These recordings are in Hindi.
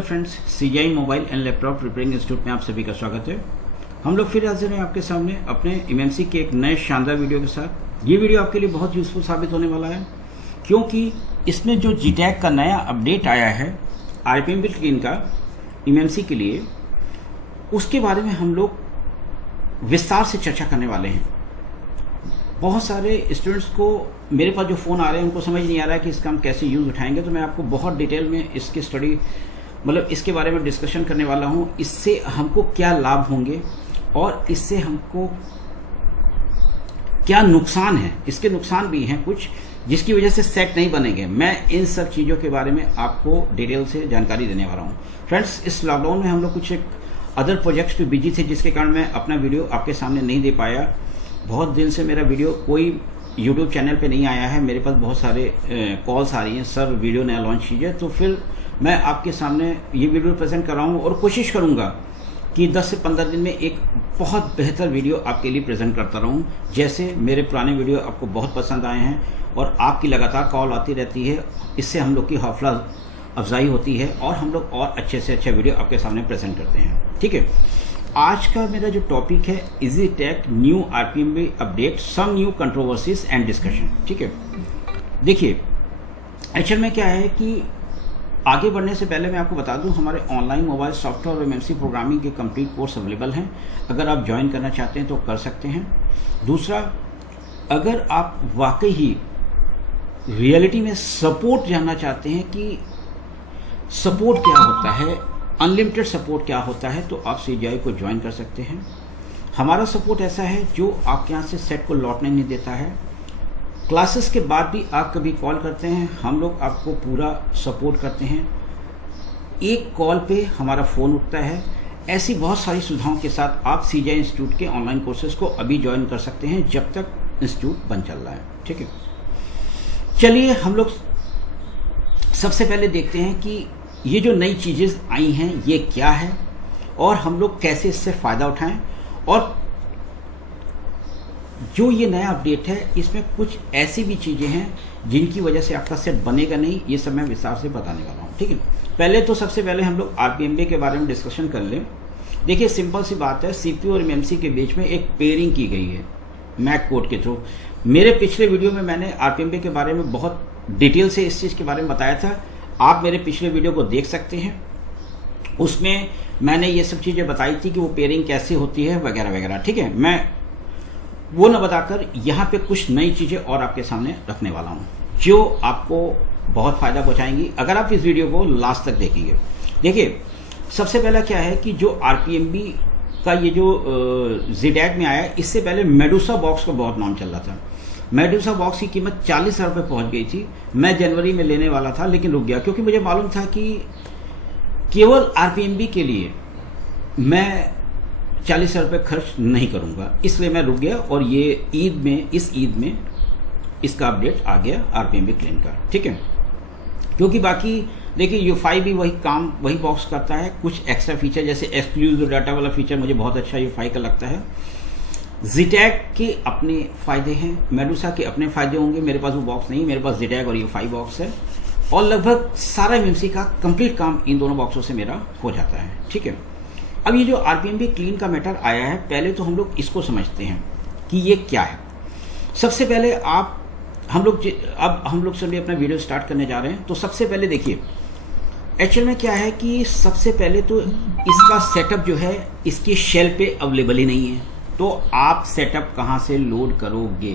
Hello friends, CGI mobile and laptop repairing institute में आप सभी का स्वागत है। हम लोग फिर हाजिर हैं आपके सामने अपने एमएमसी के एक नए शानदार वीडियो के साथ। ये वीडियो आपके लिए बहुत यूजफुल साबित होने वाला है, क्योंकि इसमें जो जीटैग का नया अपडेट आया है आरपीएम बिल्ट क्लीन का एमएमसी के लिए, उसके बारे में हम लोग विस्तार से चर्चा करने वाले हैं। बहुत सारे स्टूडेंट्स को मेरे पास जो फ़ोन आ रहे हैं उनको समझ नहीं आ रहा है कि इसका हम कैसे यूज़ उठाएंगे, तो मैं आपको बहुत डिटेल में इसकी स्टडी इसके बारे में डिस्कशन करने वाला हूँ। इससे हमको क्या लाभ होंगे और इससे हमको क्या नुकसान है। इसके नुकसान भी हैं कुछ, जिसकी वजह से सेट नहीं बनेंगे। मैं इन सब चीज़ों के बारे में आपको डिटेल से जानकारी देने वाला हूँ। फ्रेंड्स, इस लॉकडाउन में हम लोग कुछ एक अदर प्रोजेक्ट्स पे बिजी थे, जिसके कारण मैं अपना वीडियो आपके सामने नहीं दे पाया। बहुत दिन से मेरा वीडियो कोई यूट्यूब चैनल पे नहीं आया है। मेरे पास बहुत सारे कॉल्स आ रही हैं, सर वीडियो नया लॉन्च कीजिए। तो फिर मैं आपके सामने ये वीडियो प्रेजेंट कर रहा हूँ और कोशिश करूँगा कि 10 से 15 दिन में एक बहुत बेहतर वीडियो आपके लिए प्रेजेंट करता रहूँ। जैसे मेरे पुराने वीडियो आपको बहुत पसंद आए हैं और आपकी लगातार कॉल आती रहती है, इससे हम लोग की हौसला अफजाई होती है और हम लोग और अच्छे से अच्छा वीडियो आपके सामने प्रेजेंट करते हैं। ठीक है, आज का मेरा जो टॉपिक है EasyTech new RPM update, some new controversies and discussion. ठीक है, देखिए एक्चुअल में क्या है कि आगे बढ़ने से पहले मैं आपको बता दूं, हमारे ऑनलाइन मोबाइल सॉफ्टवेयर और एमएमसी प्रोग्रामिंग के कंप्लीट कोर्स अवेलेबल हैं। अगर आप ज्वाइन करना चाहते हैं तो कर सकते हैं। दूसरा, अगर आप वाकई ही रियलिटी में सपोर्ट जानना चाहते हैं कि सपोर्ट क्या होता है, अनलिमिटेड सपोर्ट क्या होता है, तो आप सीजीआई को ज्वाइन कर सकते हैं। हमारा सपोर्ट ऐसा है जो आपके यहाँ से सेट को लौटने नहीं देता है। क्लासेस के बाद भी आप कभी कॉल करते हैं, हम लोग आपको पूरा सपोर्ट करते हैं। एक कॉल पे हमारा फ़ोन उठता है। ऐसी बहुत सारी सुविधाओं के साथ आप सीजीआई इंस्टीट्यूट के ऑनलाइन कोर्सेज को अभी ज्वाइन कर सकते हैं, जब तक इंस्टीट्यूट बंद चल रहा है। ठीक है, चलिए हम लोग सबसे पहले देखते हैं कि ये जो नई चीज़ें आई हैं ये क्या है और हम लोग कैसे इससे फ़ायदा उठाएं। और जो ये नया अपडेट है इसमें कुछ ऐसी भी चीज़ें हैं जिनकी वजह से आपका सेट बनेगा नहीं, ये सब मैं विस्तार से बताने वाला हूँ। ठीक है, पहले तो सबसे पहले हम लोग आरपीएम के बारे में डिस्कशन कर लें। देखिए सिंपल सी बात है, सीपीयू और एमएमसी के बीच में एक पेयरिंग की गई है मैक कोड के थ्रू। मेरे पिछले वीडियो में मैंने आरपीएम के बारे में बहुत डिटेल से इस चीज़ के बारे में बताया था। आप मेरे पिछले वीडियो को देख सकते हैं, उसमें मैंने ये सब चीज़ें बताई थी कि वो पेयरिंग कैसे होती है वगैरह वगैरह। ठीक है, मैं वो न बताकर यहाँ पे कुछ नई चीज़ें और आपके सामने रखने वाला हूँ जो आपको बहुत फ़ायदा पहुँचाएंगी अगर आप इस वीडियो को लास्ट तक देखेंगे। देखिए सबसे पहला क्या है कि जो आरपीएमबी का ये जो जीटैग में आया, इससे पहले मेडूसा बॉक्स का बहुत नाम चल रहा था। मेडूसा बॉक्स की कीमत 40,000 रुपये पहुँच गई थी। मैं जनवरी में लेने वाला था लेकिन रुक गया, क्योंकि मुझे मालूम था कि केवल आरपीएमबी के लिए मैं 40,000 रुपये खर्च नहीं करूँगा, इसलिए मैं रुक गया। और ये इस ईद में इसका अपडेट आ गया आरपीएमबी क्लीन का। ठीक है, क्योंकि बाकी देखिए यूफाई भी वही बॉक्स करता है। कुछ एक्स्ट्रा फीचर जैसे एक्सक्लूसिव डाटा वाला फीचर मुझे बहुत अच्छा यूफाई का लगता है। जीटैग के अपने फ़ायदे हैं, मेडूसा के अपने फ़ायदे होंगे। मेरे पास वो बॉक्स नहीं, मेरे पास जीटैग और यूफाई बॉक्स है और लगभग सारा एमएमसी का कंप्लीट काम इन दोनों बॉक्सों से मेरा हो जाता है। ठीक है, अब ये जो आरपीएमबी क्लीन का मैटर आया है, पहले तो हम लोग इसको समझते हैं कि ये क्या है। सबसे पहले हम लोग सभी अपना वीडियो स्टार्ट करने जा रहे हैं। तो सबसे पहले देखिए एक्चुअल में क्या है कि सबसे पहले तो इसका सेटअप जो है इसकी शेल पे अवेलेबल ही नहीं है। तो आप सेटअप कहाँ से लोड करोगे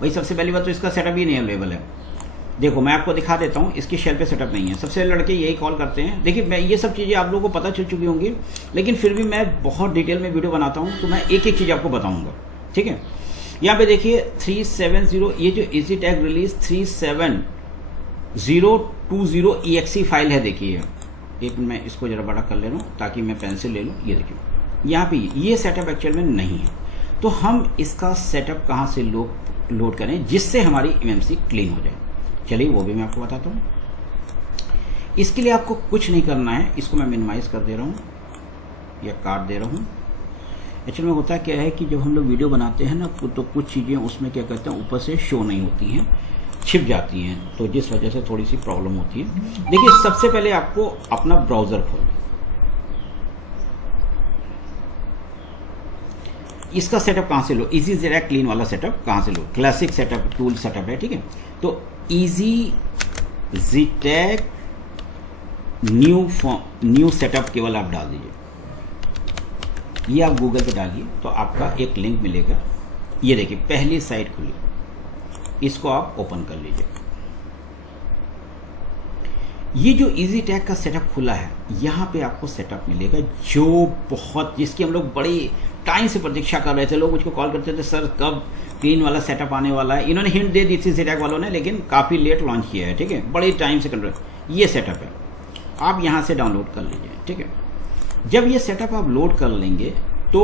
भाई? सबसे पहली बात तो इसका सेटअप ही नहीं अवेलेबल है। देखो मैं आपको दिखा देता हूँ, इसकी शेल पे सेटअप नहीं है। सबसे लड़के यही कॉल करते हैं। देखिए मैं ये सब चीज़ें आप लोगों को पता चल चुकी होंगी, लेकिन फिर भी मैं बहुत डिटेल में वीडियो बनाता हूँ तो मैं एक एक चीज़ आपको बताऊँगा। ठीक है, यहाँ पे देखिए 370, ये जो EasyTech रिलीज 37020 EXE फाइल है। देखिए एक मैं इसको ज़रा बड़ा कर ले रहा हूँ ताकि मैं पेंसिल ले लूँ। ये देखिए यहाँ पे ये सेटअप एक्चुअल में नहीं है। तो हम इसका सेटअप कहाँ से लोड करें जिससे हमारी एमएमसी क्लीन हो जाए, चलिए वो भी मैं आपको बताता हूँ। इसके लिए आपको कुछ नहीं करना है, इसको मैं मिनिमाइज़ कर दे रहा हूँ या काट दे रहा हूँ। एक्चुअली में होता क्या है कि जब हम लोग वीडियो बनाते हैं ना तो कुछ चीज़ें उसमें क्या कहते हैं ऊपर से शो नहीं होती हैं। छिप जाती हैं, तो जिस वजह से थोड़ी सी प्रॉब्लम होती है। देखिए सबसे पहले आपको अपना ब्राउज़र खोलना, इसका सेटअप कहाँ से लो, इजी जेटैक क्लीन वाला सेटअप कहाँ से लो, क्लासिक सेटअप टूल सेटअप है, ठीक है। तो इजी जेटैक न्यू सेटअप केवल आप डाल दीजिए, ये आप गूगल पे डालिए तो आपका एक लिंक मिलेगा। ये देखिए पहली साइट खुली, इसको आप ओपन कर लीजिए। ये जो इजी टैग का सेटअप खुला है, यहाँ पे आपको सेटअप मिलेगा जो बहुत, जिसकी हम लोग बड़ी टाइम से प्रतीक्षा कर रहे थे। लोग मुझको कॉल करते थे, सर कब क्लीन वाला सेटअप आने वाला है। इन्होंने हिंट दे दी थी जेटैक वालों ने, लेकिन काफ़ी लेट लॉन्च किया है, ठीक है, बड़ी टाइम से कर रहे हैं। ये सेटअप है, आप यहाँ से डाउनलोड कर लीजिए, ठीक है। जब ये सेटअप आप लोड कर लेंगे तो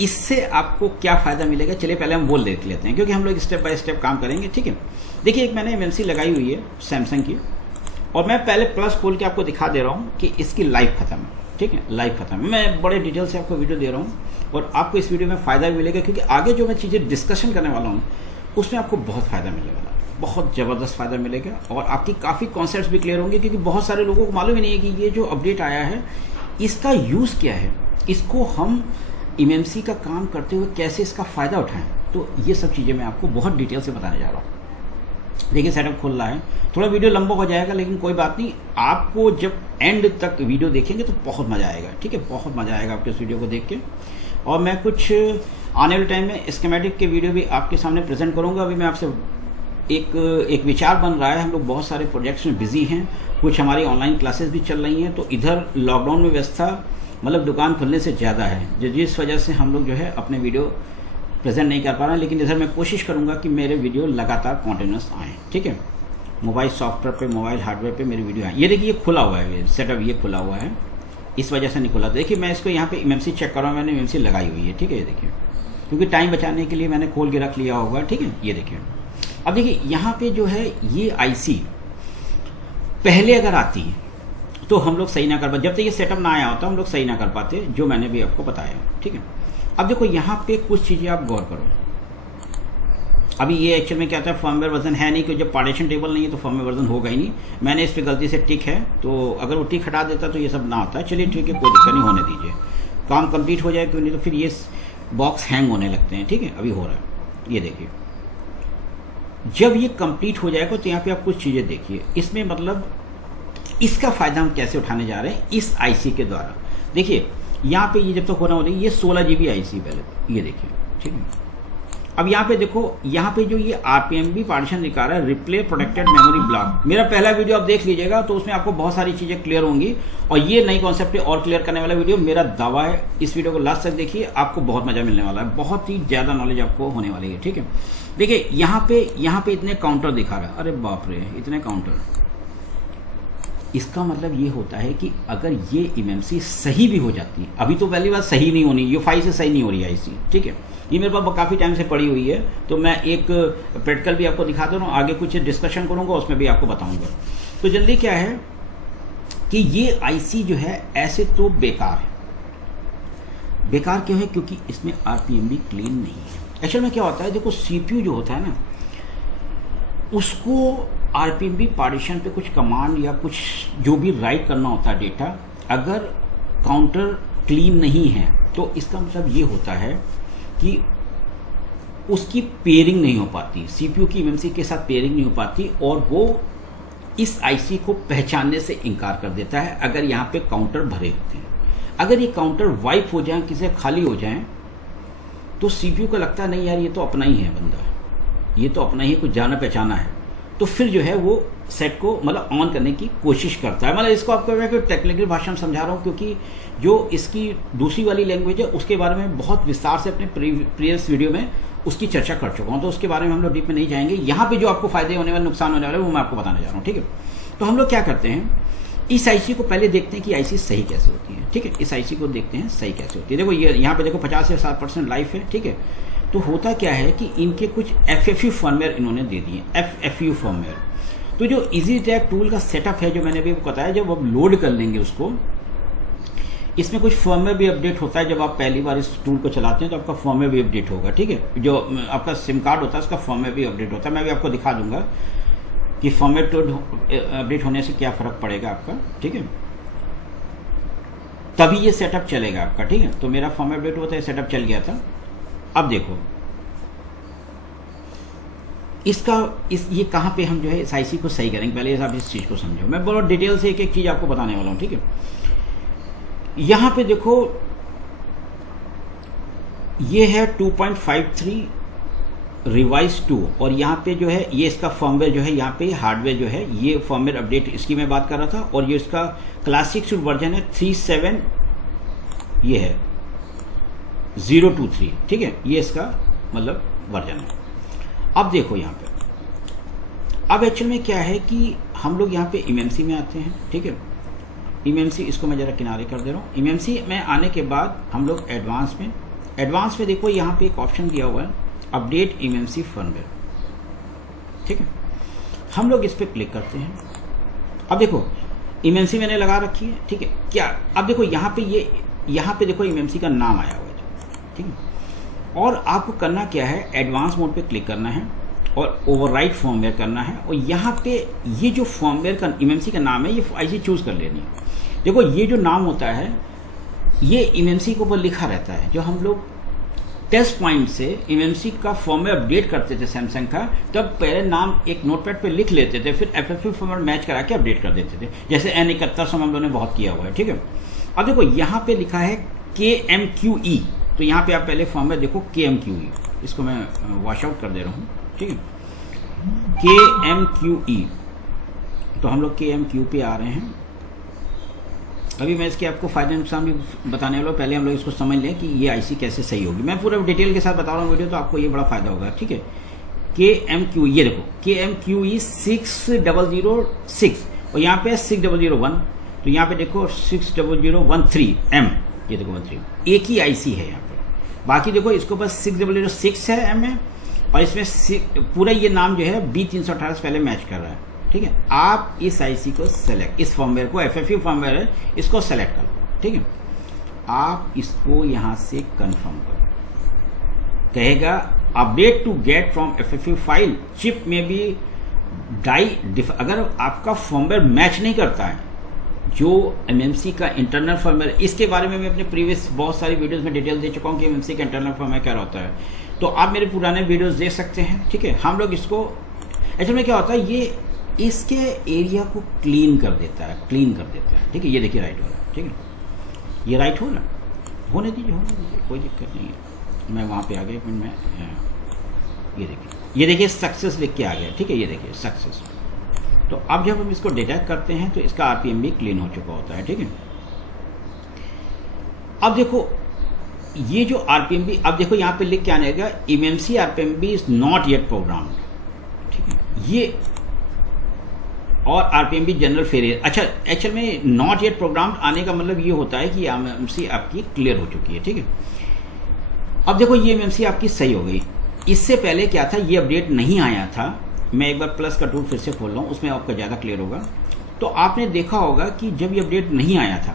इससे आपको क्या फ़ायदा मिलेगा, चलिए पहले हम वो देख लेते हैं, क्योंकि हम लोग स्टेप बाय स्टेप काम करेंगे, ठीक है। देखिए एक मैंने एमएमसी लगाई हुई है सैमसंग की, और मैं पहले प्लस खोल के आपको दिखा दे रहा हूँ कि इसकी लाइफ खत्म है, ठीक है, लाइफ खत्म है। मैं बड़े डिटेल से आपको वीडियो दे रहा हूँ और आपको इस वीडियो में फ़ायदा भी मिलेगा, क्योंकि आगे जो मैं चीज़ें डिस्कशन करने वाला हूँ उसमें आपको बहुत फ़ायदा मिलने वाला है, बहुत ज़बरदस्त फ़ायदा मिलेगा। और आपकी काफ़ी कॉन्सेप्ट्स भी क्लियर होंगे, क्योंकि बहुत सारे लोगों को मालूम ही नहीं है कि ये जो अपडेट आया है इसका यूज़ क्या है, इसको हम एमएमसी का काम करते हुए कैसे इसका फ़ायदा उठाएं। तो ये सब चीज़ें मैं आपको बहुत डिटेल से बताने जा रहा हूँ। देखिए सेटअप खुल रहा है, थोड़ा वीडियो लंबा हो जाएगा, लेकिन कोई बात नहीं, आपको जब एंड तक वीडियो देखेंगे तो बहुत मज़ा आएगा, ठीक है, बहुत मज़ा आएगा आपको इस वीडियो को देख के। और मैं कुछ आने वाले टाइम में स्कीमेटिक के वीडियो भी आपके सामने प्रेजेंट करूँगा। अभी मैं आपसे एक विचार बन रहा है, हम लोग बहुत सारे प्रोजेक्ट्स में बिजी हैं, कुछ हमारी ऑनलाइन क्लासेस भी चल रही हैं, तो इधर लॉकडाउन में व्यवस्था मतलब दुकान खुलने से ज़्यादा है, जिस वजह से हम लोग जो है अपने वीडियो प्रेजेंट नहीं कर पा रहे हैं। लेकिन इधर मैं कोशिश करूंगा कि मेरे वीडियो लगातार कॉन्टिन्यूस आएँ, ठीक है। मोबाइल सॉफ्टवेयर पे, मोबाइल हार्डवेयर पे मेरे वीडियो आए। ये देखिए ये खुला हुआ है, ये सेटअप ये खुला हुआ है, इस वजह से नहीं खुला। देखिए मैं इसको यहाँ पे एमएमसी चेक कर रहा हूँ, मैंने एमएमसी लगाई हुई है, ठीक है, ये देखिए, क्योंकि टाइम बचाने के लिए मैंने खोल के रख लिया होगा, ठीक है। ये देखिए अब देखिए यहाँ पे जो है ये आईसी पहले अगर आती है तो हम लोग सही ना कर पाते, जब तक ये सेटअप ना आया होता हम लोग सही ना कर पाते, जो मैंने भी आपको बताया, ठीक है। अब देखो यहाँ पे कुछ चीज़ें आप गौर करो। अभी ये एक्चुअल में क्या था, फर्मवेयर वर्जन है नहीं, क्योंकि जब पार्टीशन टेबल नहीं है तो फर्मवेयर वर्जन होगा ही नहीं। मैंने इस पर गलती से टिक है, तो अगर वो टिक हटा देता तो ये सब ना होता। चलिए ठीक है, कोई दिक्कत नहीं, होने दीजिए, काम कंप्लीट हो जाए, क्यों नहीं तो फिर ये बॉक्स हैंग होने लगते हैं, ठीक है। अभी हो रहा है, ये देखिए, जब ये कंप्लीट हो जाएगा तो यहाँ पे आप कुछ चीज़ें देखिए। इसमें मतलब इसका फ़ायदा हम कैसे उठाने जा रहे हैं इस आईसी के द्वारा। देखिए यहाँ पे ये जब तक होना हो रही है, ये 16 GB आईसी पहले, ये देखिए, ठीक है। अब यहाँ पे देखो, यहाँ पे जो ये RPMB पार्टीशन दिखा रहा है, रिप्ले प्रोटेक्टेड मेमोरी ब्लॉक, मेरा पहला वीडियो आप देख लीजिएगा तो उसमें आपको बहुत सारी चीज़ें क्लियर होंगी, और ये नई कॉन्सेप्ट और क्लियर करने वाला वीडियो मेरा दावा है। इस वीडियो को लास्ट तक देखिए, आपको बहुत मजा मिलने वाला है, बहुत ही ज़्यादा नॉलेज आपको होने वाली है, ठीक है। देखिए यहाँ पे इतने काउंटर दिखा रहा है, अरे बाप रे, इतने काउंटर। इसका मतलब ये होता है कि अगर ये एमएमसी सही भी हो जाती है, अभी तो पहली बात सही नहीं होनी, ये 5 से सही नहीं हो रही है आईसी, ठीक है। ये मेरे पास काफ़ी टाइम से पड़ी हुई है, तो मैं एक प्रैक्टिकल भी आपको दिखा दे रहा हूँ, आगे कुछ डिस्कशन करूँगा उसमें भी आपको बताऊँगा। तो जल्दी क्या है कि ये आईसी जो है ऐसे तो बेकार है। बेकार क्यों है? क्योंकि इसमें RPMB क्लीन नहीं है। एक्चुअल में क्या होता है, देखो CPU जो होता है ना, उसको RPMB पार्टीशन पे कुछ कमांड या कुछ जो भी राइट करना होता है डेटा, अगर काउंटर क्लीन नहीं है तो इसका मतलब ये होता है कि उसकी पेयरिंग नहीं हो पाती, CPU की एमएमसी के साथ पेयरिंग नहीं हो पाती, और वो इस आईसी को पहचानने से इनकार कर देता है अगर यहाँ पे काउंटर भरे होते हैं। अगर ये काउंटर वाइप हो जाए, किसी खाली हो जाए, तो CPU को लगता है नहीं यार ये तो अपना ही है बंदा, ये तो अपना ही कुछ जाना पहचाना है, तो फिर जो है वो सेट को मतलब ऑन करने की कोशिश करता है। मतलब इसको आपको मैं टेक्निकल भाषा में समझा रहा हूँ, क्योंकि जो इसकी दूसरी वाली लैंग्वेज है उसके बारे में बहुत विस्तार से अपने प्रीवियस वीडियो में उसकी चर्चा कर चुका हूँ, तो उसके बारे में हम लोग डीप में नहीं जाएंगे। यहाँ पे जो आपको फायदे होने वाले, नुकसान होने वाले, वो मैं आपको बताने जा रहा हूँ, ठीक है। तो हम लोग क्या करते हैं, इस आईसी को पहले देखते हैं कि आईसी सही कैसे होती है, ठीक है। इस आईसी को देखते हैं सही कैसे होती है। देखो ये यहाँ पे देखो 50 से 60% लाइफ है, ठीक है। तो होता क्या है कि इनके कुछ FFU फर्मवेयर इन्होंने दे दिए, FFU फर्मवेयर। तो जो इजी टैग टूल का सेटअप है, जो मैंने अभी बताया, जब आप लोड कर लेंगे उसको, इसमें कुछ फर्मवेयर भी अपडेट होता है। जब आप पहली बार इस टूल को चलाते हैं तो आपका फर्मवेयर भी अपडेट होगा, ठीक है। जो आपका सिम कार्ड होता है उसका फर्मवेयर भी अपडेट होता है, मैं भी आपको दिखा दूंगा। कि फॉर्मेट टू अपडेट होने से क्या फ़र्क पड़ेगा आपका, ठीक है, तभी ये सेटअप चलेगा आपका, ठीक है। तो मेरा फॉर्मेट अपडेट हुआ था, सेटअप चल गया था। अब देखो ये कहाँ पे हम जो है इस आईसी को सही करेंगे, पहले आप इस चीज़ को समझो। मैं बहुत डिटेल से एक एक चीज़ आपको बताने वाला हूँ, ठीक है। यहाँ पे देखो ये है 2.53 रिवाइज 2, और यहाँ पे जो है ये इसका फर्मवेयर जो है, यहाँ पे हार्डवेयर जो है, ये फर्मवेयर अपडेट इसकी मैं बात कर रहा था। और ये इसका क्लासिक वर्जन है 37, ये है 023, ठीक है, ये इसका मतलब वर्जन है। अब देखो यहाँ पे, अब एक्चुअल में क्या है कि हम लोग यहाँ पे इमेमसी में आते हैं, ठीक है। इमेमसी, इसको मैं जरा किनारे कर दे रहा हूँ। इमेमसी में आने के बाद हम लोग एडवांस में देखो यहाँ पे एक ऑप्शन दिया हुआ है अपडेट इमेमसी फर्मवेयर, ठीक है। हम लोग इस पर क्लिक करते हैं। अब देखो इमेमसी मैंने लगा रखी है, ठीक है। क्या अब देखो यहाँ पे देखो इमेमसी का नाम आया हुआ है, ठीक है। और आपको करना क्या है, एडवांस मोड पे क्लिक करना है और ओवरराइट फर्मवेयर करना है। और यहाँ पे ये जो फर्मवेयर का इमेमसी का नाम है, ये आईसी चूज कर लेनी है। देखो ये जो नाम होता है ये इमेमसी के ऊपर लिखा रहता है। जो हम लोग टेस्ट पॉइंट से इमेमसी का फर्मवेयर अपडेट करते थे सैमसंग का, तब पहले नाम एक नोटपैड पे लिख लेते थे, फिर FFU फर्मवेयर मैच करा के अपडेट कर देते थे, जैसे N71 हम लोगों ने बहुत किया हुआ है, ठीक है। अब देखो यहाँ पे लिखा है KMQE, तो यहाँ पे आप पहले फर्मवेयर देखो KMQE, इसको मैं वॉश आउट कर दे रहा हूँ, ठीक है। KMQE, तो हम लोग KMQ पे आ रहे हैं। अभी मैं इसके आपको फायदे नुकसान भी बताने वाला हूँ, पहले हम लोग इसको समझ लें कि ये आईसी कैसे सही होगी। मैं पूरा डिटेल के साथ बता रहा हूँ वीडियो, तो आपको ये बड़ा फायदा होगा, ठीक है। KMQ, ये देखो KMQE 6006, और यहाँ पे 6001, तो यहाँ पे देखो 60013M, ये देखो 13, एक ही आईसी है यहाँ पे। बाकी देखो इसके ऊपर 6006 है M है, और इसमें पूरा ये नाम जो है B318 से पहले मैच कर रहा है, ठीक है। आप इस आईसी को सेलेक्ट, इस फर्मवेयर को, FFU फर्मवेयर है, इसको सेलेक्ट कर लो, ठीक है। आप इसको यहां से कंफर्म करो, कहेगा update to get from FFU file chip में भी अगर आपका फर्मवेयर मैच नहीं करता है जो MMC का इंटरनल फर्मवेयर, इसके बारे में मैं अपने प्रीवियस बहुत सारी वीडियोस में डिटेल दे चुका हूँ कि MMC का इंटरनल फर्मवेयर क्या होता है, तो आप मेरे पुराने वीडियोस देख सकते हैं, ठीक है। हम लोग इसको एक्चुअली में क्या होता है, ये इसके एरिया को क्लीन कर देता है, ठीक है। ये देखिए राइट हो रहा है, ठीक है, ये राइट हो रहा है, होने दीजिए, कोई दिक्कत नहीं है। मैं वहाँ पे आ गया, एक मिनट में, ये देखिए सक्सेस लिख के आ गया, ठीक है, ये देखिए सक्सेस। तो अब जब हम इसको डिटेक्ट करते हैं तो इसका RPM भी क्लीन हो चुका होता है, ठीक है। अब देखो ये जो RPM भी, अब देखो यहाँ पे लिख के आने लगा इमेमसी RPM भी इज नॉट येट प्रोग्राम्ड, ठीक है। ये और RPM भी जनरल फेलियर, अच्छा एक्चुअल में नॉट येट प्रोग्राम्ड आने का मतलब ये होता है कि इमेमसी आपकी क्लियर हो चुकी है, ठीक है। अब देखो ये इमेमसी आपकी सही हो गई। इससे पहले क्या था, ये अपडेट नहीं आया था। मैं एक बार प्लस का टूल फिर से खोल रहा हूँ, उसमें आपका ज़्यादा क्लियर होगा। तो आपने देखा होगा कि जब ये अपडेट नहीं आया था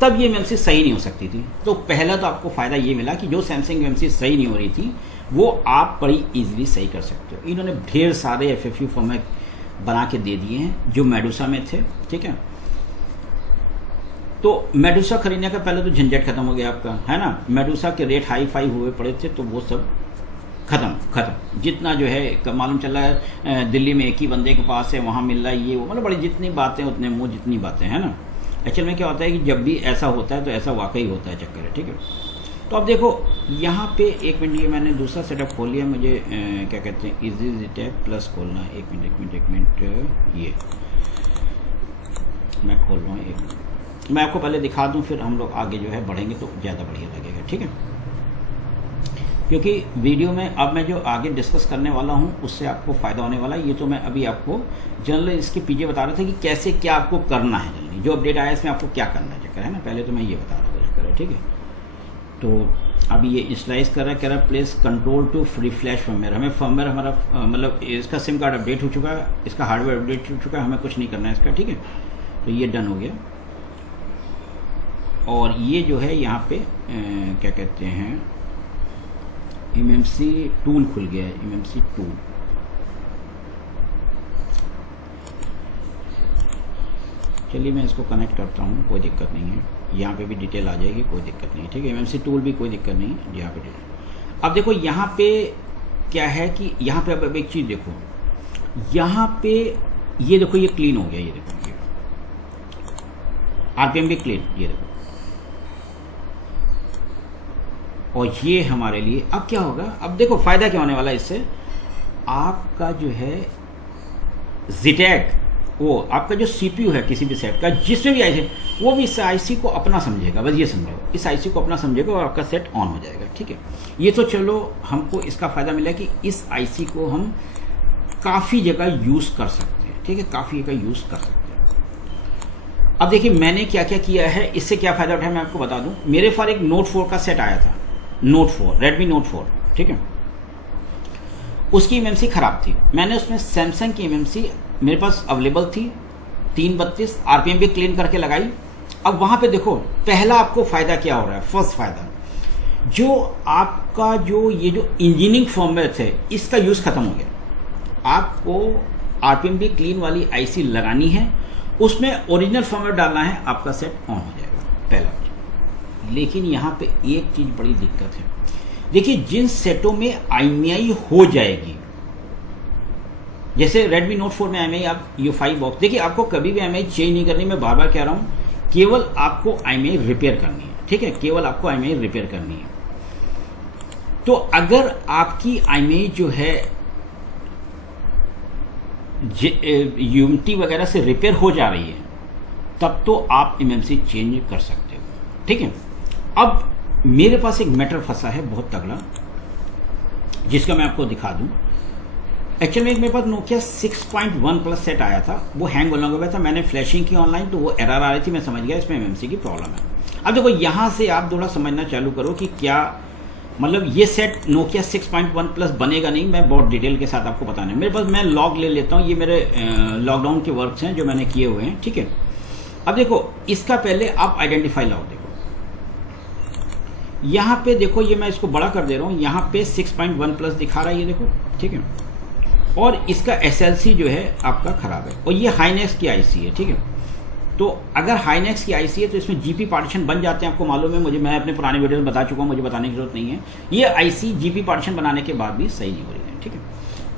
तब ये इमेमसी सही नहीं हो सकती थी। तो पहला तो आपको फ़ायदा ये मिला कि जो सैमसंग इमेमसी सही नहीं हो रही थी वो आप बड़ी ईजिली सही कर सकते हो। इन्होंने ढेर सारे FFU फॉर्मेट बना के दे दिए हैं जो मेडूसा में थे, ठीक है। तो मेडूसा खरीदने का पहले तो झंझट खत्म हो गया आपका, है ना। मेडूसा के रेट हाई फाई हुए पड़े थे, तो वो सब खत्म। जितना जो है मालूम चला है दिल्ली में एक ही बंदे के पास है, वहाँ मिल रहा है, ये वो, मतलब बड़ी जितनी बातें उतने मुँह, जितनी बातें, है ना। एक्चुअल में क्या होता है कि जब भी ऐसा होता है तो ऐसा वाकई होता है, चक्कर है, ठीक है। तो अब देखो यहाँ पे एक मिनट, ये मैंने दूसरा सेटअप खोल लिया, मुझे क्या कहते हैं इजी टैब प्लस खोलना है। एक मिनट, ये मैं खोल रहा हूँ, एक मिनट मैं आपको पहले दिखा दूँ, फिर हम लोग आगे जो है बढ़ेंगे तो ज़्यादा बढ़िया लगेगा, ठीक है। क्योंकि वीडियो में अब मैं जो आगे डिस्कस करने वाला हूँ उससे आपको फ़ायदा होने वाला है। ये तो मैं अभी आपको जनरल इसके पीछे बता रहा था कि कैसे क्या आपको करना है, जल्दी जो अपडेट आया इसमें आपको क्या करना है, चक्कर है ना। पहले तो मैं ये बता रहा था, चक्कर है, ठीक है। तो अभी ये इनिशियलाइज कर रहा है, कह रहा है place control to free flash firmware. हमें फर्मवेयर हमारा मतलब इसका सिम कार्ड अपडेट हो चुका है, इसका हार्डवेयर अपडेट हो चुका है, हमें कुछ नहीं करना है इसका, ठीक है। तो ये डन हो गया। और ये जो है यहाँ पे क्या कहते हैं इमेमसी टूल खुल गया है, इमेमसी टूल। चलिए मैं इसको कनेक्ट करता हूँ, कोई दिक्कत नहीं है। यहाँ पे भी डिटेल आ जाएगी, कोई दिक्कत नहीं है, ठीक है। एमएमसी टूल भी कोई दिक्कत नहीं है, यहाँ पे डिटेल। अब देखो यहाँ पे क्या है कि यहाँ पे अब एक चीज़ देखो, यहाँ पे ये देखो, ये क्लीन हो गया, ये देखो, ये आरपीएम भी क्लीन, ये देखो। और ये हमारे लिए अब क्या होगा, अब देखो फायदा क्या होने वाला है इससे, आपका जो है ZTAG, वो आपका जो CPU है किसी भी सेट का, जिसमें भी आईसी, वो भी इस आईसी को अपना समझेगा, बस ये समझो, इस आईसी को अपना समझेगा और आपका सेट ऑन हो जाएगा, ठीक है। ये तो चलो हमको इसका फायदा मिला कि इस आईसी को हम काफ़ी जगह यूज़ कर सकते हैं, ठीक है, काफ़ी जगह यूज़ कर सकते हैं। अब देखिए मैंने क्या क्या किया है, इससे क्या फ़ायदा उठाया मैं आपको बता दूं। मेरे पास एक Note 4 का सेट आया था, Note 4, Redmi Note 4, ठीक है। उसकी MMC ख़राब थी, मैंने उसमें सैमसंग की MMC मेरे पास अवेलेबल थी 332, RPM भी क्लीन करके लगाई। अब वहाँ पे देखो पहला आपको फ़ायदा क्या हो रहा है, फर्स्ट फ़ायदा, जो आपका जो ये जो इंजीनियरिंग फॉर्मेट है इसका यूज़ ख़त्म हो गया। आपको RPM भी क्लीन वाली आईसी लगानी है, उसमें ओरिजिनल फॉर्मेट डालना है, आपका सेट ऑन हो जाएगा, पहला चीज़। लेकिन यहाँ पे एक चीज़ बड़ी दिक्कत है, देखिए जिन सेटों में IMEI हो जाएगी, जैसे Redmi Note 4 में IMEI आप U5 बॉक्स, देखिए आपको कभी भी IMEI चेंज नहीं करनी, मैं बार बार कह रहा हूँ, केवल आपको IMEI रिपेयर करनी है, ठीक है, केवल आपको IMEI रिपेयर करनी है। तो अगर आपकी IMEI जो है यूनिटी वगैरह से रिपेयर हो जा रही है, तब तो आप MMC चेंज कर सकते हो, ठीक है। अब मेरे पास एक मैटर फंसा है बहुत तगड़ा, जिसका मैं आपको दिखा दूं। एक्चुअली मेरे पास Nokia 6.1 प्लस सेट आया था, वो हैंग होने लगा था, मैंने फ्लैशिंग की ऑनलाइन तो वो एरर आ रही थी, मैं समझ गया इसमें MMC की प्रॉब्लम है। अब देखो यहाँ से आप थोड़ा समझना चालू करो कि क्या मतलब ये सेट Nokia 6.1 प्लस बनेगा नहीं, मैं बहुत डिटेल के साथ आपको बताने। मेरे पास मैं लॉग ले लेता हूँ, ये मेरे लॉकडाउन के वर्क्स हैं जो मैंने किए हुए हैं, ठीक है। अब देखो इसका पहले आप आइडेंटिफाई लाओ, देखो यहाँ पे देखो, ये मैं इसको बड़ा कर दे रहा हूँ, यहाँ पे 6.1 प्लस दिखा रहा है, ये देखो, ठीक है। और इसका SLC जो है आपका खराब है, और ये हाईनेक्स की आईसी है, ठीक है। तो अगर हाईनेक्स की आईसी है तो इसमें जीपी पार्टीशन बन जाते हैं, आपको मालूम है, मुझे, मैं अपने पुराने वीडियो में बता चुका हूँ, मुझे बताने की जरूरत नहीं है। ये आईसी जीपी पार्टीशन बनाने के बाद भी सही नहीं हो रही है, ठीक है।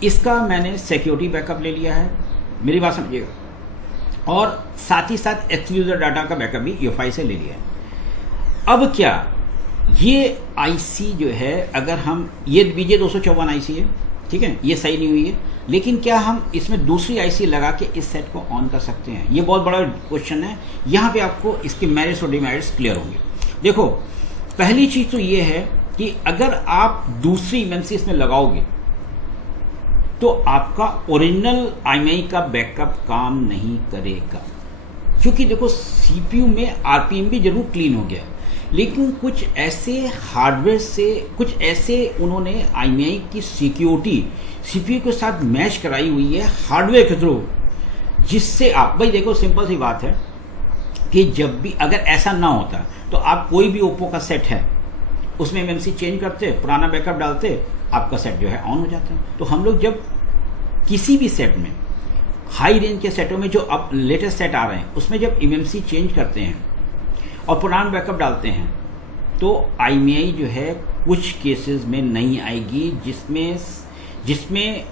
इसका मैंने सिक्योरिटी बैकअप ले लिया है, मेरी बात समझिएगा, और साथ ही साथ एक्सक्लूसिव डाटा का बैकअप भी UEFI से ले लिया है। अब क्या ये आईसी जो है, अगर हम, ये BJ254 आईसी है, ठीक है, ये सही नहीं हुई है, लेकिन क्या हम इसमें दूसरी आईसी लगा के इस सेट को ऑन कर सकते हैं? ये बहुत बड़ा क्वेश्चन है। यहाँ पे आपको इसके मेरिट्स और डिमेरिट्स क्लियर होंगे। देखो पहली चीज़ तो ये है कि अगर आप दूसरी MMC इसमें लगाओगे तो आपका ओरिजिनल IMEI का बैकअप काम नहीं करेगा, क्योंकि देखो CPU में RPM भी जरूर क्लीन हो गया, लेकिन कुछ ऐसे हार्डवेयर से, कुछ ऐसे उन्होंने IMEI की सिक्योरिटी CPU के साथ मैच कराई हुई है हार्डवेयर के थ्रू, जिससे आप, भाई देखो सिंपल सी बात है कि जब भी अगर ऐसा ना होता तो आप कोई भी ओप्पो का सेट है उसमें MMC चेंज करते, पुराना बैकअप डालते, आपका सेट जो है ऑन हो जाता है। तो हम लोग जब किसी भी सेट में, हाई रेंज के सेटों में जो अब लेटेस्ट सेट आ रहे हैं, उसमें जब MMC चेंज करते हैं और पुराना बैकअप डालते हैं, तो IMEI जो है कुछ केसेस में नहीं आएगी, जिसमें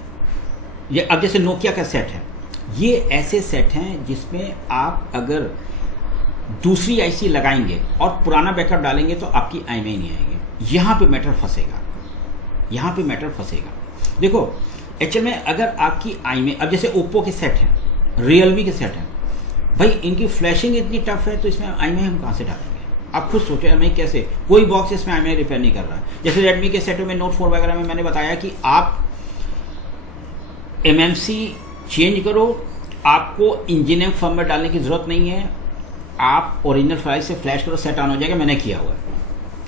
ये, अब जैसे नोकिया का सेट है, ये ऐसे सेट हैं जिसमें आप अगर दूसरी आईसी लगाएंगे और पुराना बैकअप डालेंगे तो आपकी IMEI नहीं आएगी। यहाँ पे मैटर फंसेगा, यहाँ पे मैटर फंसेगा। देखो एक्चुअल में अगर आपकी IMEI, अब जैसे ओप्पो के सेट हैं, रियलमी के सेट हैं, भाई इनकी फ्लैशिंग इतनी टफ है तो इसमें IMEI हम कहाँ से डालेंगे? आप खुद सोचो IMEI कैसे, कोई बॉक्स इसमें IMEI रिपेयर नहीं कर रहा है। जैसे रेडमी के सेटों में Note 4 वगैरह में मैंने बताया कि आप MMC चेंज करो, आपको इंजीनियरिंग फॉर्मेट डालने की जरूरत नहीं है, आप ओरिजिनल फाइल से फ्लैश करो, सेट ऑन हो जाएगा। मैंने किया हुआ है,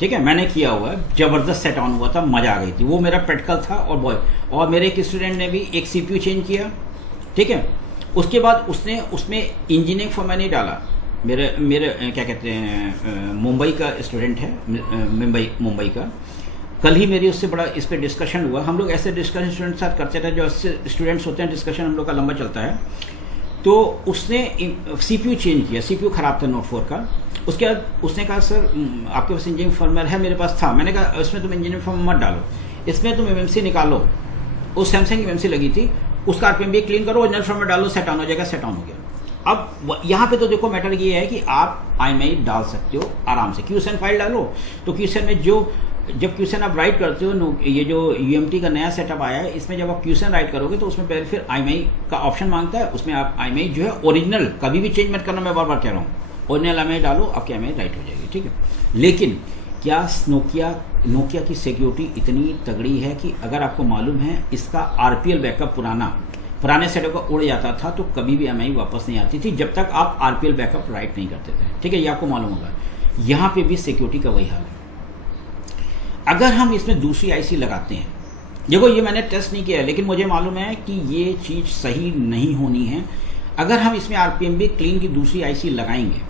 ठीक है, मैंने किया हुआ है, जबरदस्त सेट ऑन हुआ था, मजा आ गई थी। वो मेरा प्रैक्टिकल था और बॉय, और मेरे एक स्टूडेंट ने भी एक CPU चेंज किया, ठीक है, उसके बाद उसने उसमें इंजीनियरिंग फॉर्मेट नहीं डाला। मेरे क्या कहते हैं, मुंबई का स्टूडेंट है, मुंबई का। कल ही मेरी उससे बड़ा इस पर डिस्कशन हुआ। हम लोग ऐसे डिस्कशन स्टूडेंट के साथ करते थे, जो ऐसे स्टूडेंट्स होते हैं, डिस्कशन हम लोग का लंबा चलता है। तो उसने CPU चेंज किया, CPU ख़राब था नोट 4 का। उसके बाद उसने कहा सर आपके पास इंजीनियरिंग फर्मवेयर है, मेरे पास था। मैंने कहा इसमें तुम इंजीनियरिंग फर्मवेयर मत डालो, इसमें तुम MMC निकालो। उस सैमसंग की MMC लगी थी, उसका RPM भी क्लीन करो, ओरिजिनल फर्मवेयर डालो, सेट ऑन हो जाएगा। सेट ऑन हो गया। अब यहाँ पे तो देखो मैटर ये है कि आप IMEI डाल सकते हो आराम से। QSN फाइल डालो, तो QSN में जब QSN आप राइट करते हो, ये जो UMT का नया सेटअप आया है, इसमें जब आप QSN राइट करोगे तो उसमें पहले फिर IMEI का ऑप्शन मांगता है। उसमें आप IMEI जो है ओरिजिनल कभी भी चेंज मत करना, मैं बार बार कह रहा हूँ, ओरिजिनल IMEI डालो, आपकी IMEI राइट हो जाएगी, ठीक है। लेकिन क्या नोकिया की सिक्योरिटी इतनी तगड़ी है कि अगर आपको मालूम है इसका RPL बैकअप पुराने सेटअप का उड़ जाता था तो कभी भी IMEI वापस नहीं आती थी जब तक आप RPL बैकअप राइट नहीं करते थे, ठीक है। ये आपको मालूम होगा। यहाँ पे भी सिक्योरिटी का वही हाल है। अगर हम इसमें दूसरी IC लगाते हैं, देखो ये मैंने टेस्ट नहीं किया है लेकिन मुझे मालूम है कि ये चीज़ सही नहीं होनी है। अगर हम इसमें RPMB क्लीन की दूसरी IC लगाएंगे,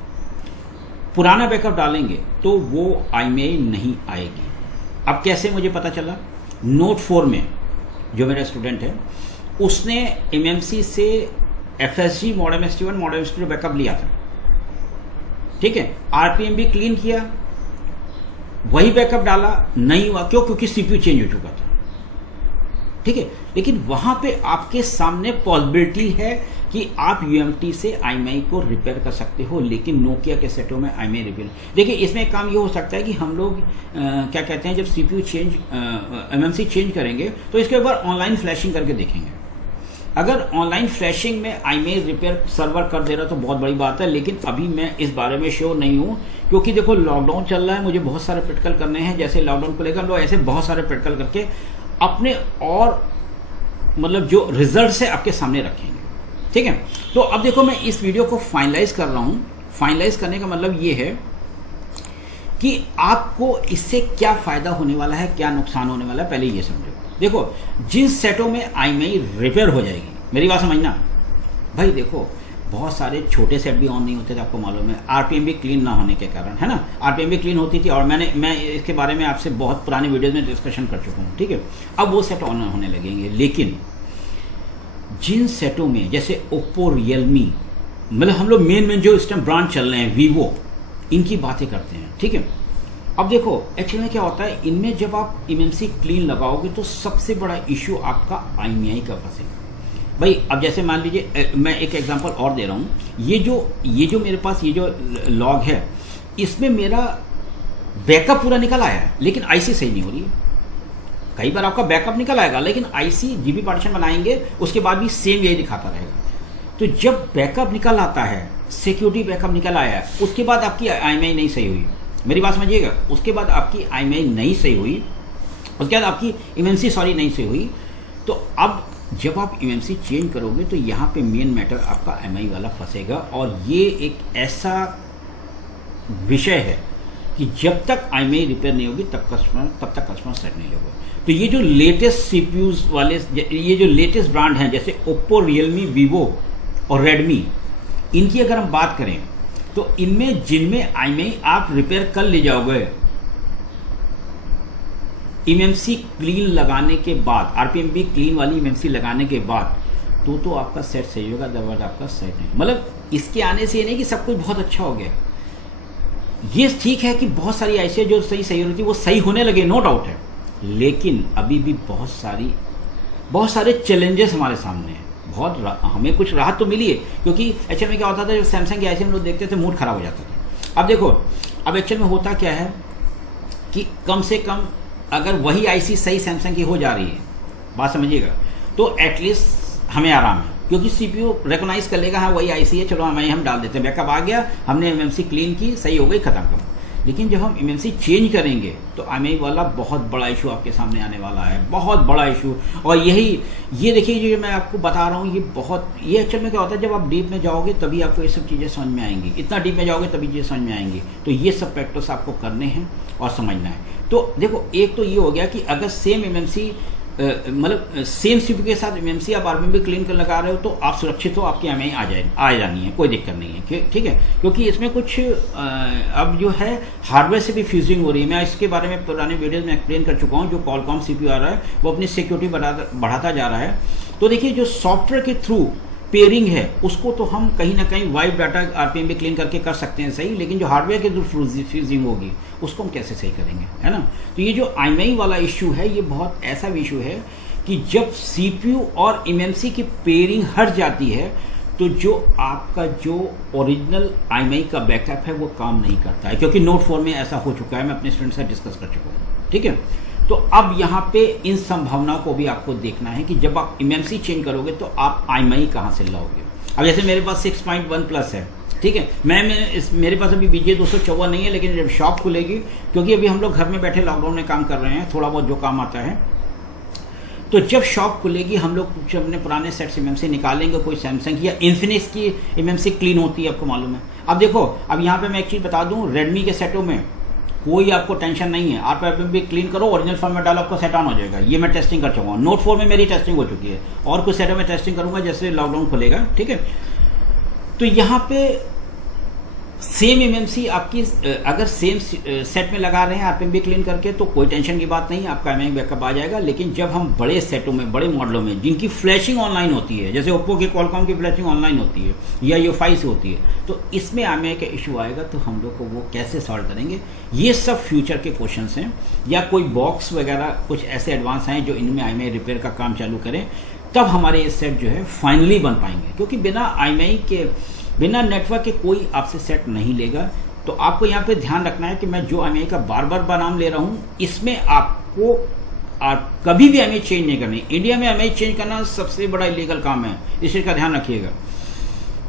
पुराना बैकअप डालेंगे, तो वो IMEI नहीं आएगी। अब कैसे मुझे पता चला? नोट 4 में जो मेरा स्टूडेंट है उसने MMC से FSG modem ST1 modem ST2 backup लिया था, ठीक है। RPMB क्लीन किया, वही बैकअप डाला, नहीं हुआ। क्यों? क्योंकि CPU चेंज हो चुका था, ठीक है। लेकिन वहां पे आपके सामने पॉसिबिलिटी है कि आप UMT से IMEI को रिपेयर कर सकते हो, लेकिन नोकिया के सेटों में IMEI रिपेयर। देखिए इसमें एक काम ये हो सकता है कि हम लोग क्या कहते हैं, जब CPU चेंज MMC चेंज करेंगे तो इसके ऊपर ऑनलाइन फ्लैशिंग करके देखेंगे। अगर ऑनलाइन फ्लैशिंग में IMEI रिपेयर सर्वर कर दे रहा तो बहुत बड़ी बात है, लेकिन अभी मैं इस बारे में श्योर नहीं हूँ, क्योंकि देखो लॉकडाउन चल रहा है, मुझे बहुत सारे प्रैक्टिकल करने हैं। जैसे लॉकडाउन को लेकर हम लोग ऐसे बहुत सारे प्रैक्टिकल करके अपने और मतलब जो रिजल्ट है आपके सामने रखेंगे, ठीक है। तो अब देखो मैं इस वीडियो को फाइनलाइज कर रहा हूँ। फाइनलाइज करने का मतलब ये है कि आपको इससे क्या फ़ायदा होने वाला है, क्या नुकसान होने वाला है, पहले ये समझो। देखो जिन सेटों में IMEI रिपेयर हो जाएगी, मेरी बात समझना भाई, देखो बहुत सारे छोटे सेट भी ऑन नहीं होते थे, आपको मालूम है, RPMB क्लीन ना होने के कारण, है ना। RPMB क्लीन होती थी और मैं इसके बारे में आपसे बहुत पुराने वीडियोज़ में डिस्कशन कर चुका हूँ, ठीक है। अब वो सेट ऑन होने लगेंगे। लेकिन जिन सेटों में जैसे Oppo, Realme, मतलब हम लोग मेन जो इस टाइम ब्रांड चल रहे हैं, Vivo, इनकी बातें करते हैं, ठीक है। अब देखो एक्चुअली में क्या होता है, इनमें जब आप MMC क्लीन लगाओगे तो सबसे बड़ा इशू आपका IMEI का फंसेगा भाई। अब जैसे मान लीजिए मैं एक एग्जांपल और दे रहा हूँ, ये जो मेरे पास ये जो लॉग है, इसमें मेरा बैकअप पूरा निकल आया है लेकिन IC सही नहीं हो रही है। कई बार आपका बैकअप निकल आएगा लेकिन IC GB पार्टीशन बनाएंगे उसके बाद भी सेम यही दिखाता रहेगा। तो जब बैकअप निकल आता है, सिक्योरिटी बैकअप निकल आया है, उसके बाद आपकी IMEI नहीं सही हुई, मेरी बात समझिएगा, उसके बाद आपकी IMEI नहीं सही हुई, उसके बाद आपकी MMC नहीं सही हुई, तो अब जब आप MMC चेंज करोगे तो यहाँ पे मेन मैटर आपका IMEI वाला फंसेगा। और ये एक ऐसा विषय है कि जब तक IMEI रिपेयर नहीं होगी तब तक कस्टमर सेट नहीं होगा। तो ये जो लेटेस्ट CPUs वाले, ये जो लेटेस्ट ब्रांड हैं जैसे Oppo, Realme, Vivo और Redmi, इनकी अगर हम बात करें तो इनमें जिनमें IMEI आप रिपेयर कर ले जाओगे MMC क्लीन लगाने के बाद, RPMB क्लीन वाली MMC लगाने के बाद, तो आपका सेट सही होगा, दरवाजा आपका सेट नहीं। मतलब इसके आने से ये नहीं कि सब कुछ बहुत अच्छा हो गया। ये ठीक है कि बहुत सारी ऐसी जो सही होती वो सही होने लगे, नो डाउट है, लेकिन अभी भी बहुत सारे चैलेंजेस हमारे सामने हैं। हमें कुछ राहत तो मिली है, क्योंकि एक्चुअल में क्या होता था, जब सैमसंग की IC हम लोग देखते थे मूड खराब हो जाता था। अब देखो अब एक्चुअल में होता क्या है कि कम से कम अगर वही IC सही सैमसंग की हो जा रही है, बात समझिएगा, तो एटलीस्ट हमें आराम है, क्योंकि CPU रिकॉग्नाइज कर लेगा, हाँ वही IC है, चलो हम डाल देते हैं, बैकअप आ गया, हमने MMC क्लीन की, सही हो गई, खत्म करो। लेकिन जब हम MMC चेंज करेंगे तो IMEI वाला बहुत बड़ा इशू आपके सामने आने वाला है, बहुत बड़ा इशू। और ये देखिए जो मैं आपको बता रहा हूँ, ये एक्चुअल में क्या होता है, जब आप डीप में जाओगे तभी आपको ये सब चीज़ें समझ में आएंगी, इतना डीप में जाओगे तभी चीज़ें समझ में आएंगी। तो ये सब फैक्टर्स आपको करने हैं और समझना है। तो देखो एक तो ये हो गया कि अगर सेम MMC मतलब सेम CPU के साथ MMC आप RPMB क्लीन कर लगा रहे हो तो आप सुरक्षित हो, आपकी IMEI आ जानी है, कोई दिक्कत नहीं है, ठीक है। क्योंकि इसमें कुछ अब जो है हार्डवेयर से भी फ्यूजिंग हो रही है। मैं इसके बारे में पुराने वीडियोज़ में एक्सप्लेन कर चुका हूँ। जो Qualcomm CPU आ रहा है वो अपनी सिक्योरिटी बढ़ाता जा रहा है। तो देखिए जो सॉफ्टवेयर के थ्रू पेयरिंग है उसको तो हम कहीं ना कहीं वाइब डाटा आरपीएमबी क्लीन करके कर सकते हैं सही, लेकिन जो हार्डवेयर की जो फ्यूजिंग होगी उसको हम कैसे सही करेंगे, है ना। तो ये जो IMEI वाला इशू है ये बहुत ऐसा इशू है कि जब CPU और MMC की पेयरिंग हट जाती है तो जो आपका जो ओरिजिनल IMEI का बैकअप है वो काम नहीं करता है, क्योंकि नोट 4 में ऐसा हो चुका है, मैं अपने स्टूडेंट से डिस्कस कर चुका हूँ, ठीक है। तो अब यहाँ पे इन संभावनाओं को भी आपको देखना है कि जब आप MMC चेंज करोगे तो आप IMEI कहाँ से लाओगे। अब जैसे मेरे पास 6.1 प्लस है, ठीक है, मेरे पास अभी BGA 254 नहीं है, लेकिन जब शॉप खुलेगी, क्योंकि अभी हम लोग घर में बैठे लॉकडाउन में काम कर रहे हैं, थोड़ा बहुत जो काम आता है, तो जब शॉप खुलेगी हम लोग कुछ अपने पुराने सेट्स MMC निकालेंगे, कोई सैमसंग या इन्फिनिक्स की MMC क्लीन होती है, आपको मालूम है। अब देखो, अब यहाँ पे मैं एक चीज़ बता दूँ, रेडमी के सेटों में कोई आपको टेंशन नहीं है, आप भी क्लीन करो, ओरिजिनल फॉर्मेट डालो, आपको सेट ऑन हो जाएगा। ये मैं टेस्टिंग कर चुका हूँ, नोट 4 में मेरी टेस्टिंग हो चुकी है, और कुछ सेटों में टेस्टिंग करूँगा जैसे लॉकडाउन खुलेगा, ठीक है। तो यहाँ पे सेम MMC आपकी अगर सेम सेट में लगा रहे हैं आरपीएमबी क्लीन करके तो कोई टेंशन की बात नहीं, आपका IMEI बैकअप आ जाएगा। लेकिन जब हम बड़े सेटों में, बड़े मॉडलों में जिनकी फ्लैशिंग ऑनलाइन होती है, जैसे ओप्पो की, क्वालकॉम की फ्लैशिंग ऑनलाइन होती है या UEFI से होती है, तो इसमें IMEI का इशू आएगा, तो हम लोग को वो कैसे सॉल्व करेंगे, ये सब फ्यूचर के क्वेश्चन हैं। या कोई बॉक्स वगैरह कुछ ऐसे एडवांस हैं जो इनमें IMEI रिपेयर का काम चालू करें, तब हमारे ये सेट जो है फाइनली बन पाएंगे, क्योंकि बिना IMEI के, बिना नेटवर्क के कोई आपसे सेट नहीं लेगा। तो आपको यहाँ पे ध्यान रखना है कि मैं जो IMEI का बार बार नाम ले रहा हूँ, इसमें आपको कभी भी IMEI चेंज नहीं करनी। इंडिया में IMEI चेंज करना सबसे बड़ा इलीगल काम है, इस चीज़ का ध्यान रखिएगा।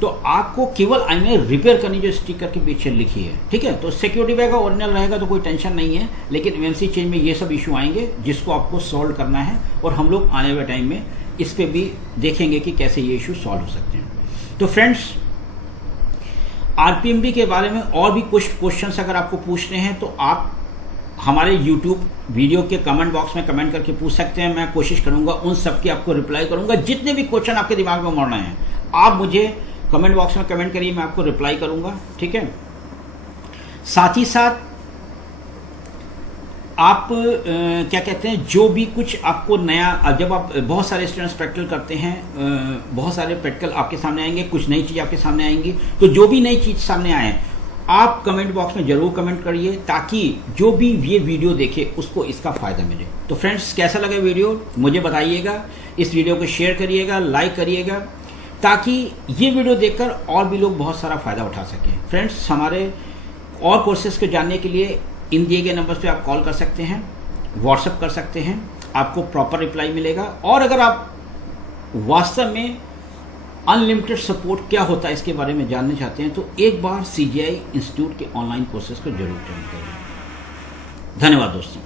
तो आपको केवल IMEI रिपेयर करनी जो स्टिकर के पीछे लिखी है, ठीक है। तो सिक्योरिटी बैग ओरिजिनल रहेगा तो कोई टेंशन नहीं है, लेकिन MMC चेंज में ये सब इशू आएंगे जिसको आपको सॉल्व करना है, और हम लोग आने वाले टाइम में इस पर भी देखेंगे कि कैसे ये इशू सॉल्व हो सकते हैं। तो फ्रेंड्स, आरपीएमबी के बारे में और भी कुछ क्वेश्चंस अगर आपको पूछने हैं तो आप हमारे YouTube वीडियो के कमेंट बॉक्स में कमेंट करके पूछ सकते हैं। मैं कोशिश करूंगा उन सब की आपको रिप्लाई करूंगा। जितने भी क्वेश्चन आपके दिमाग में मर रहे हैं, आप मुझे कमेंट बॉक्स में कमेंट करिए, मैं आपको रिप्लाई करूंगा, ठीक है। साथ ही साथ आप क्या कहते हैं, जो भी कुछ आपको नया, जब आप बहुत सारे स्टूडेंट्स प्रैक्टिकल करते हैं, बहुत सारे प्रैक्टिकल आपके सामने आएंगे, कुछ नई चीज़ आपके सामने आएंगी, तो जो भी नई चीज़ सामने आए आप कमेंट बॉक्स में ज़रूर कमेंट करिए, ताकि जो भी ये वीडियो देखे उसको इसका फ़ायदा मिले। तो फ्रेंड्स, कैसा लगा वीडियो मुझे बताइएगा, इस वीडियो को शेयर करिएगा, लाइक करिएगा, ताकि ये वीडियो देखकर और भी लोग बहुत सारा फ़ायदा उठा सकें। फ्रेंड्स, हमारे और कोर्सेज को जानने के लिए इन दिए गए नंबर्स पे आप कॉल कर सकते हैं, व्हाट्सएप कर सकते हैं, आपको प्रॉपर रिप्लाई मिलेगा। और अगर आप वास्तव में अनलिमिटेड सपोर्ट क्या होता है इसके बारे में जानना चाहते हैं तो एक बार CGI इंस्टीट्यूट के ऑनलाइन कोर्सेज को जरूर ज्वाइन करें। धन्यवाद दोस्तों।